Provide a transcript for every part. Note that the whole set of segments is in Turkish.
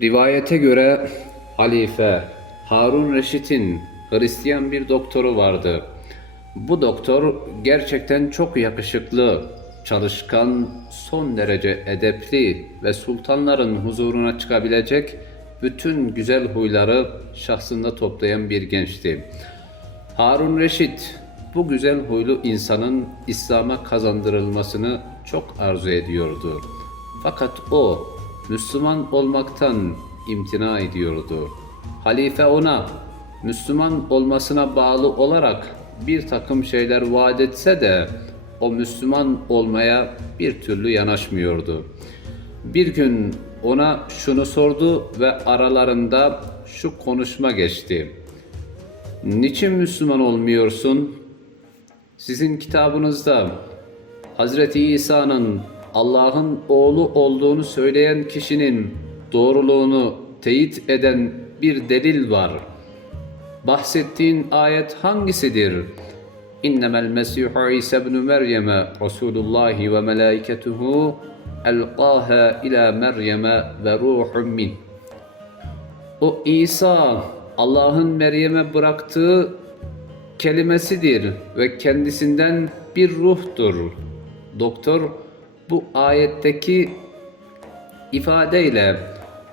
Rivayete göre halife Harun Reşit'in Hristiyan bir doktoru vardı. Bu doktor gerçekten çok yakışıklı, çalışkan, son derece edepli ve sultanların huzuruna çıkabilecek bütün güzel huyları şahsında toplayan bir gençti. Harun Reşit bu güzel huylu insanın İslam'a kazandırılmasını çok arzu ediyordu. Fakat o Müslüman olmaktan imtina ediyordu. Halife ona Müslüman olmasına bağlı olarak bir takım şeyler vaat etse de o Müslüman olmaya bir türlü yanaşmıyordu. Bir gün ona şunu sordu ve aralarında şu konuşma geçti. Niçin Müslüman olmuyorsun? Sizin kitabınızda Hazreti İsa'nın Allah'ın oğlu olduğunu söyleyen kişinin doğruluğunu teyit eden bir delil var. Bahsettiğin ayet hangisidir? İnnemel Mesihu İsa ibn Meryem'e Resulullah ve melaiketuhu elqaha ila Meryem'e ve ruhun. O İsa Allah'ın Meryem'e bıraktığı kelimesidir ve kendisinden bir ruhtur. Doktor bu ayetteki ifadeyle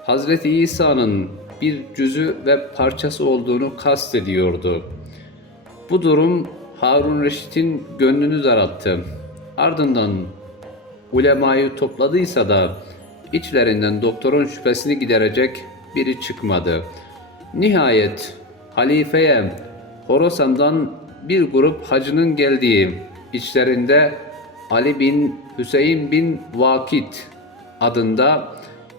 Hazreti İsa'nın bir cüzü ve parçası olduğunu kastediyordu. Bu durum Harun Reşit'in gönlünü daralttı. Ardından ulemayı topladıysa da içlerinden doktorun şüphesini giderecek biri çıkmadı. Nihayet halifeye Horasan'dan bir grup hacının geldiği, içlerinde Ali bin Hüseyin bin Vakit adında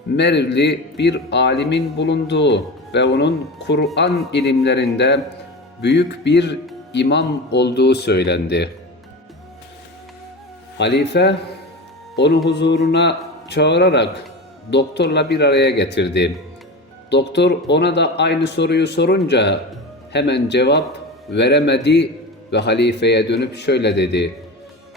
Merivli bir alimin bulunduğu ve onun Kur'an ilimlerinde büyük bir imam olduğu söylendi. Halife onu huzuruna çağırarak doktorla bir araya getirdi. Doktor ona da aynı soruyu sorunca hemen cevap veremedi ve halifeye dönüp şöyle dedi.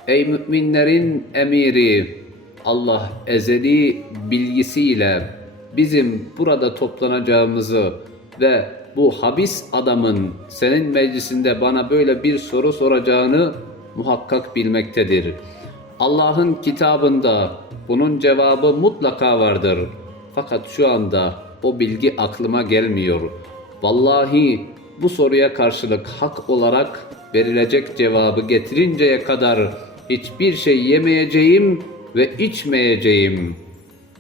Ey müminlerin emiri Allah ezeli bilgisiyle bizim burada toplanacağımızı ve bu habis adamın senin meclisinde bana böyle bir soru soracağını muhakkak bilmektedir. Allah'ın kitabında bunun cevabı mutlaka vardır. Fakat şu anda o bilgi aklıma gelmiyor. Vallahi bu soruya karşılık hak olarak verilecek cevabı getirinceye kadar hiçbir şey yemeyeceğim ve içmeyeceğim.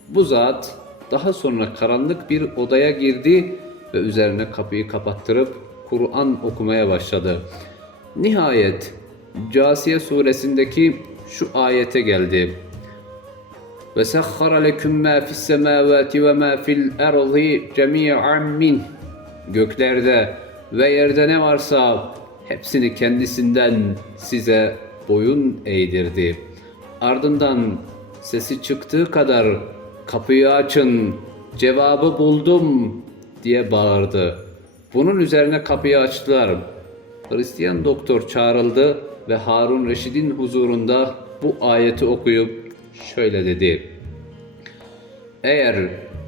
Bu zat daha sonra karanlık bir odaya girdi ve üzerine kapıyı kapattırıp Kur'an okumaya başladı. Nihayet Casiye suresindeki şu ayete geldi. Ve sahhara leküm ma fis semavati ve ma fil ardı cemi'an min. Göklerde ve yerde ne varsa hepsini kendisinden size boyun eğdirdi. Ardından sesi çıktığı kadar kapıyı açın, cevabı buldum diye bağırdı. Bunun üzerine kapıyı açtılar. Hristiyan doktor çağrıldı ve Harun Reşid'in huzurunda bu ayeti okuyup şöyle dedi. Eğer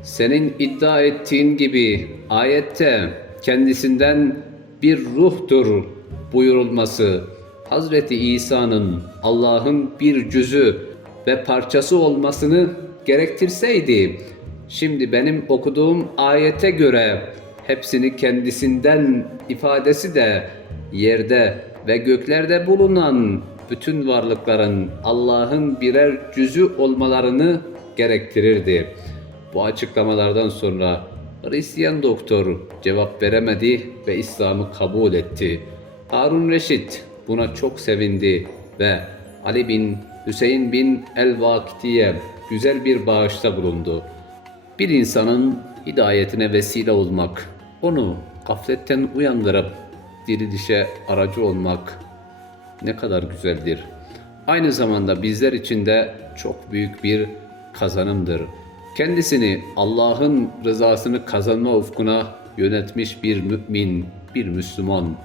senin iddia ettiğin gibi ayette kendisinden bir ruhtur buyurulması Hazreti İsa'nın Allah'ın bir cüzü ve parçası olmasını gerektirseydi şimdi benim okuduğum ayete göre hepsini kendisinden ifadesi de yerde ve göklerde bulunan bütün varlıkların Allah'ın birer cüzü olmalarını gerektirirdi. Bu açıklamalardan sonra Hristiyan doktor cevap veremedi ve İslam'ı kabul etti. Harun Reşit buna çok sevindi ve Ali bin Hüseyin bin el-Vakiti'ye güzel bir bağışta bulundu. Bir insanın hidayetine vesile olmak, onu gafletten uyandırıp dirilişe aracı olmak ne kadar güzeldir. Aynı zamanda bizler için de çok büyük bir kazanımdır. Kendisini Allah'ın rızasını kazanma ufkuna yönetmiş bir mümin, bir Müslüman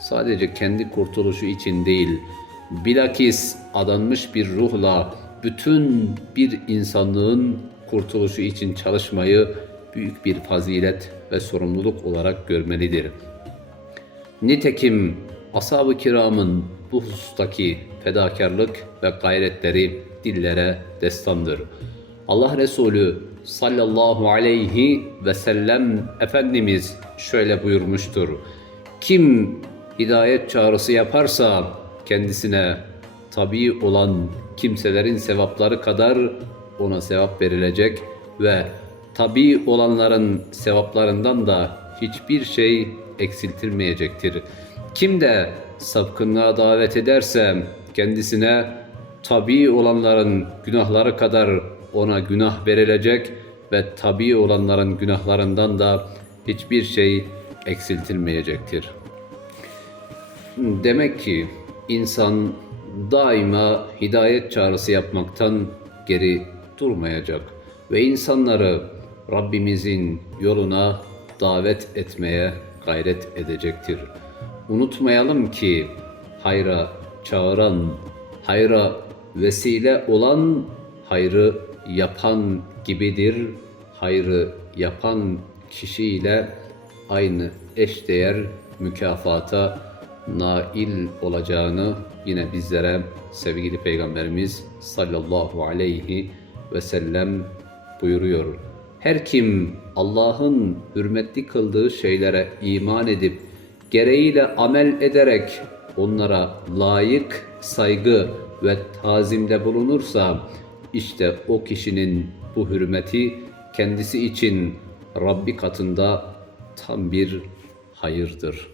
sadece kendi kurtuluşu için değil, bilakis adanmış bir ruhla bütün bir insanlığın kurtuluşu için çalışmayı büyük bir fazilet ve sorumluluk olarak görmelidir. Nitekim ashab-ı kiramın bu husustaki fedakarlık ve gayretleri dillere destandır. Allah Resulü sallallahu aleyhi ve sellem Efendimiz şöyle buyurmuştur. Kim hidayet çağrısı yaparsa kendisine tabi olan kimselerin sevapları kadar ona sevap verilecek ve tabi olanların sevaplarından da hiçbir şey eksiltilmeyecektir. Kim de sapkınlığa davet ederse kendisine tabi olanların günahları kadar ona günah verilecek ve tabi olanların günahlarından da hiçbir şey eksiltilmeyecektir. Demek ki insan daima hidayet çağrısı yapmaktan geri durmayacak ve insanları Rabbimizin yoluna davet etmeye gayret edecektir. Unutmayalım ki hayra çağıran, hayra vesile olan hayrı yapan gibidir. Hayrı yapan kişiyle aynı eşdeğer mükafata nail olacağını yine bizlere sevgili Peygamberimiz sallallahu aleyhi ve sellem buyuruyor. Her kim Allah'ın hürmetli kıldığı şeylere iman edip gereğiyle amel ederek onlara layık saygı ve tazimde bulunursa işte o kişinin bu hürmeti kendisi için Rabbi katında tam bir hayırdır.